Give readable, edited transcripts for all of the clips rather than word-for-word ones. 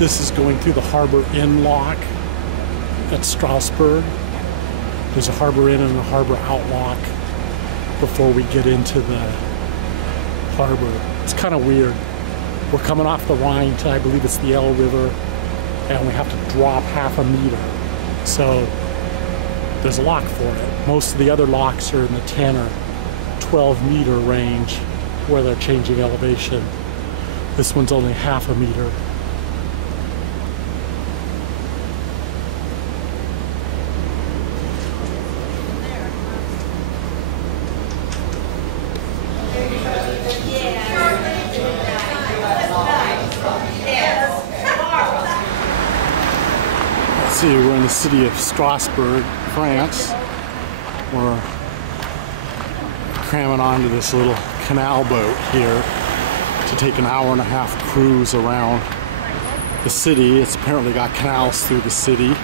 This is going through the Harbor Inn lock at StraussBurg. There's a Harbor Inn and a Harbor Out lock before we get into the harbor. It's kind of weird. We're coming off the Rhine to, I believe it's the Elbe River, and we have to drop half a meter. So there's a lock for it. Most of the other locks are in the 10 or 12 meter range where they're changing elevation. This one's only half a meter. See, we're in the city of StraussBurg, France. We're cramming onto this little canal boat here to take an hour-and-a-half cruise around the city. It's apparently got canals through the city.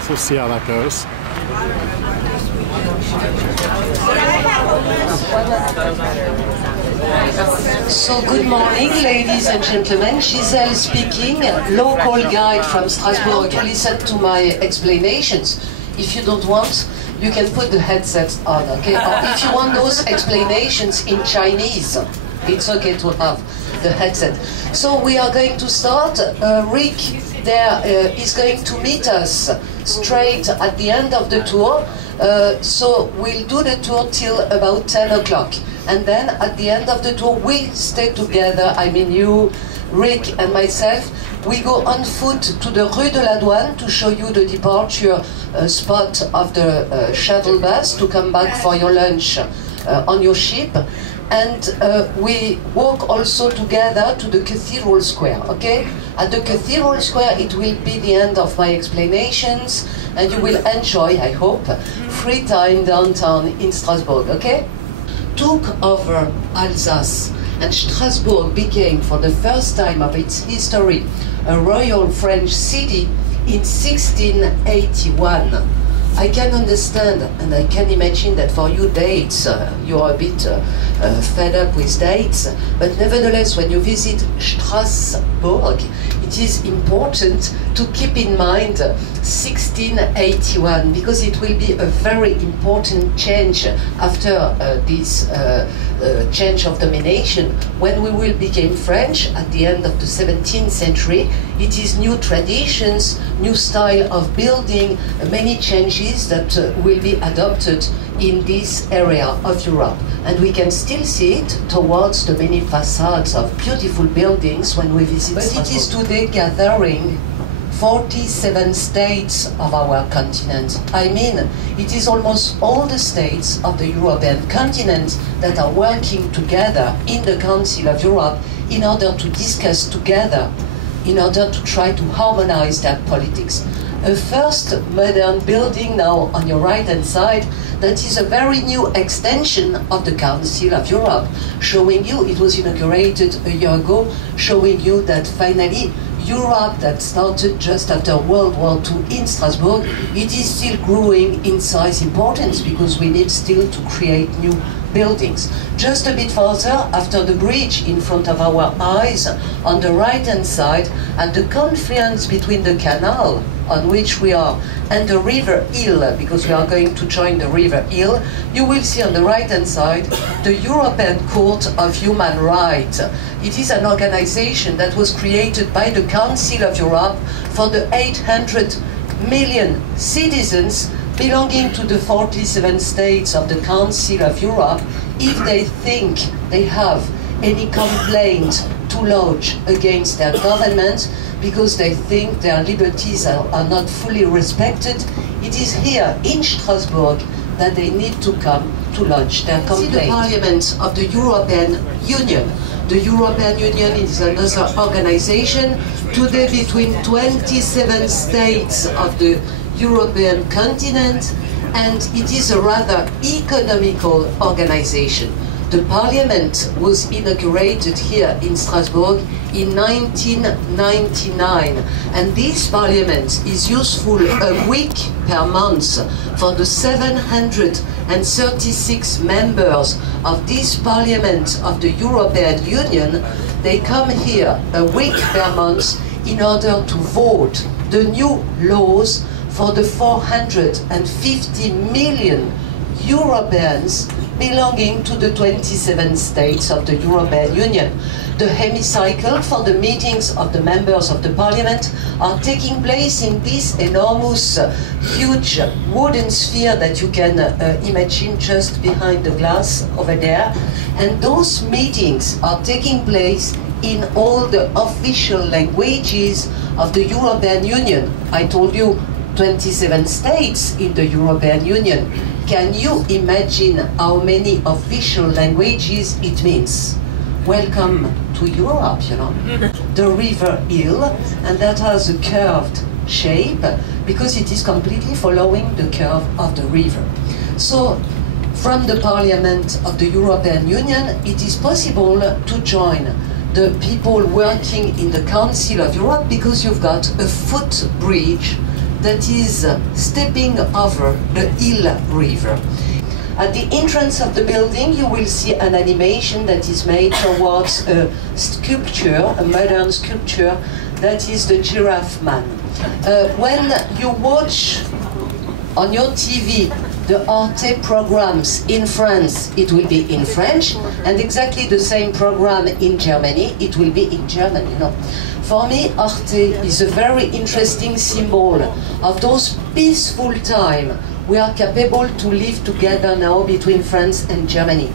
So we'll see how that goes. So good morning, ladies and gentlemen. Giselle speaking, local guide from Strasbourg. Listen to my explanations. If you don't want, you can put the headset on, okay? Or if you want those explanations in Chinese, it's okay to have the headset. So we are going to start. Rick there is going to meet us straight at the end of the tour. So we'll do the tour till about 10 o'clock. And then at the end of the tour, we stay together. I mean you, Rick and myself. We go on foot to the Rue de la Douane to show you the departure spot of the shuttle bus to come back for your lunch on your ship. And we walk also together to the Cathedral Square, okay? At the Cathedral Square, it will be the end of my explanations, and you will enjoy, I hope, free time downtown in Strasbourg, okay? Took over Alsace, and Strasbourg became, for the first time of its history, a royal French city in 1681. I can understand and I can imagine that for you dates, you are a bit fed up with dates, but nevertheless when you visit StraussBurg, it is important to keep in mind 1681 because it will be a very important change after this change of domination. When we will become French at the end of the 17th century, it is new traditions, new style of building, many changes that will be adopted in this area of Europe. And we can still see it towards the many facades of beautiful buildings when we visit Strasbourg. But it is today gathering 47 states of our continent. I mean, it is almost all the states of the European continent that are working together in the Council of Europe in order to discuss together, in order to try to harmonize their politics. A first modern building now on your right-hand side, that is a very new extension of the Council of Europe, showing you, it was inaugurated a year ago, showing you that finally Europe that started just after World War II in Strasbourg, it is still growing in size importance because we need still to create new buildings. Just a bit further, after the bridge in front of our eyes, on the right-hand side, at the confluence between the canal on which we are and the River Hill, because we are going to join the River Hill, you will see on the right-hand side the European Court of Human Rights. It is an organization that was created by the Council of Europe for the 800 million citizens belonging to the 47 states of the Council of Europe. If they think they have any complaint to lodge against their government because they think their liberties are not fully respected, it is here in Strasbourg that they need to come to lodge their complaint. The Parliament of the European Union. The European Union is another organization, today between 27 states of the European continent, and it is a rather economical organization. The parliament was inaugurated here in Strasbourg in 1999, and this parliament is useful a week per month for the 736 members of this parliament of the European Union. They come here a week per month in order to vote the new laws for the 450 million Europeans belonging to the 27 states of the European Union. The hemicycle for the meetings of the members of the parliament are taking place in this enormous, huge wooden sphere that you can imagine just behind the glass over there. And those meetings are taking place in all the official languages of the European Union. I told you 27 states in the European Union. Can you imagine how many official languages it means? Welcome to Europe, you know. The river Hill, and that has a curved shape because it is completely following the curve of the river. So, from the Parliament of the European Union, it is possible to join the people working in the Council of Europe because you've got a footbridge that is stepping over the Hill River. At the entrance of the building, you will see an animation that is made towards a sculpture, a modern sculpture, that is the Giraffe Man. When you watch on your TV the Arte programs in France, it will be in French, and exactly the same program in Germany, it will be in German, you know. For me, Arte is a very interesting symbol of those peaceful times we are capable to live together now between France and Germany.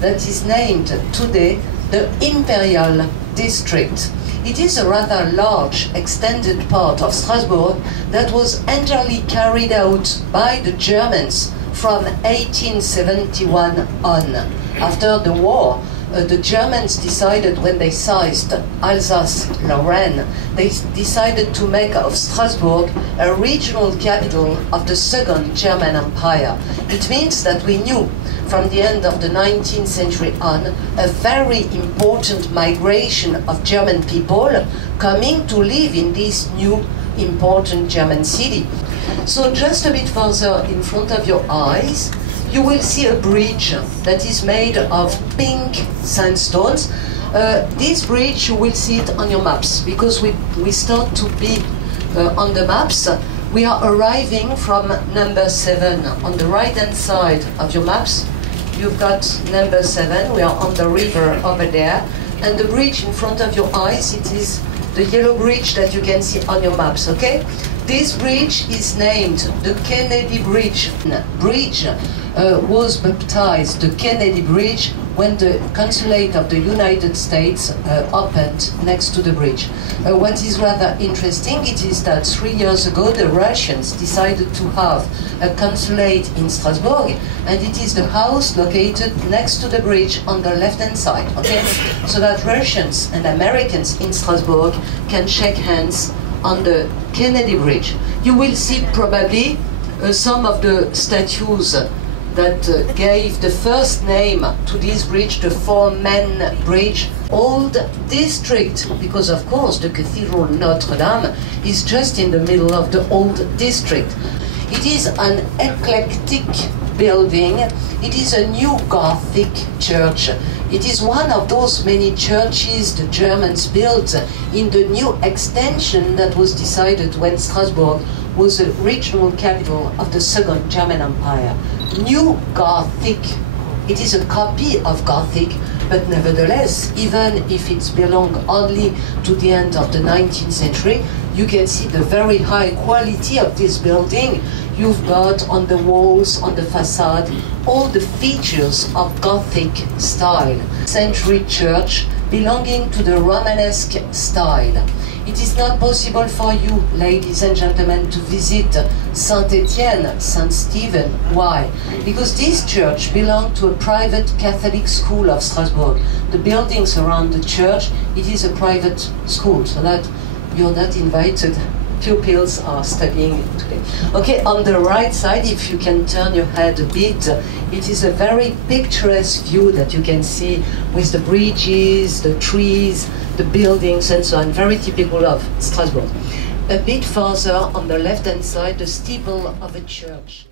That is named today the Imperial District. It is a rather large, extended part of Strasbourg that was entirely carried out by the Germans from 1871 on. After the war, the Germans decided, when they seized Alsace-Lorraine, they decided to make of Strasbourg a regional capital of the Second German Empire. It means that we knew from the end of the 19th century on a very important migration of German people coming to live in this new important German city. So just a bit further in front of your eyes, you will see a bridge that is made of pink sandstones. This bridge, you will see it on your maps, because we start to be on the maps. We are arriving from number 7. On the right-hand side of your maps, you've got number 7. We are on the river over there. And the bridge in front of your eyes, it is the yellow bridge that you can see on your maps, okay? This bridge is named the Kennedy Bridge. Was baptized the Kennedy Bridge when the consulate of the United States opened next to the bridge. What is rather interesting, it is that 3 years ago the Russians decided to have a consulate in Strasbourg, and it is the house located next to the bridge on the left-hand side, okay? So that Russians and Americans in Strasbourg can shake hands on the Kennedy Bridge. You will see probably some of the statues that gave the first name to this bridge, the Four-Men Bridge. Old district, because of course the Cathedral Notre Dame is just in the middle of the old district. It is an eclectic building. It is a new Gothic church. It is one of those many churches the Germans built in the new extension that was decided when Strasbourg was the regional capital of the Second German Empire. New Gothic. It is a copy of Gothic, but nevertheless, even if it belonged only to the end of the 19th century, you can see the very high quality of this building. You've got on the walls, on the facade, all the features of Gothic style. Century church belonging to the Romanesque style. It is not possible for you, ladies and gentlemen, to visit Saint-Étienne, Saint Stephen. Why? Because this church belonged to a private Catholic school of Strasbourg. The buildings around the church, it is a private school, so that you're not invited pupils are studying today. Okay, on the right side, if you can turn your head a bit, it is a very picturesque view that you can see with the bridges, the trees, the buildings and so on, very typical of Strasbourg. A bit further on the left-hand side, the steeple of a church.